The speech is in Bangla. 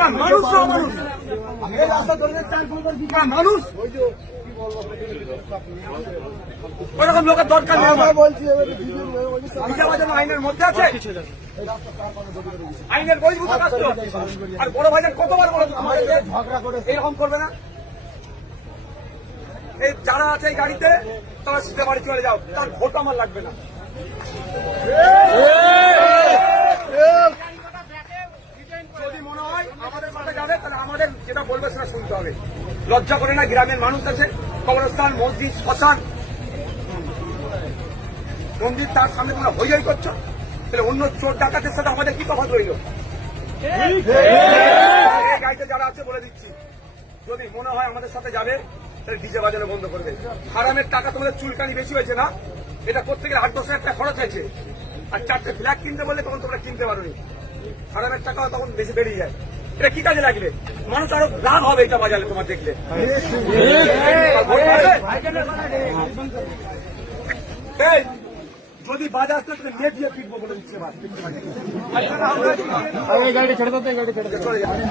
মানুষ মানুষ ওরকম লোকের দরকার নেই। আইনের মধ্যে আছে, আইনের বহির্ভূত কাজ তো। আর বড় ভাইজান কতবার বলো ঝগড়া করে এরকম করবে না? এই যারা আছে এই গাড়িতে তারা সিধে বাড়ি চলে যাও, তার ভোট আমার লাগবে না। যদি মনে হয় আমাদের সাথে যাবে তাহলে আমাদের যেটা বলবে সেটা শুনতে হবে। লজ্জা করে না? গ্রামের মানুষ আছে, কবরস্থান, মসজিদ, শ্মশান, মন্দির, তার সামনে তোমরা হই করছো। তাহলে অন্য চোর ডাকাতের সাথে আমাদের কি তফাৎ রইল? এই গাড়িতে যারা আছে বলে দিচ্ছি, যদি মনে হয় আমাদের সাথে যাবে তাহলে ডিজে বাজানো বন্ধ করবে। হারামের টাকা তোমাদের চুলকানি বেশি হয়েছে না? এটা করতে গেলে 8-10 টাকা খরচ হয়েছে। আর 4টে ফ্ল্যাগ কিনতে বললে তখন তোমরা কিনতে পারোনি। হারামের টাকা তখন বেশি বেরিয়ে যায়। এটা কি কাজে লাগবে? মানুষ আরো রাগ হবে এটা বাজালে তোমার দেখলে। যদি বাজার আসতে নিয়ে দিয়ে ফিরবো বলে দিচ্ছে। গাড়ি ছেড়ে দিতে, গাড়ি ছেড়ে দিতে চলে যাবে।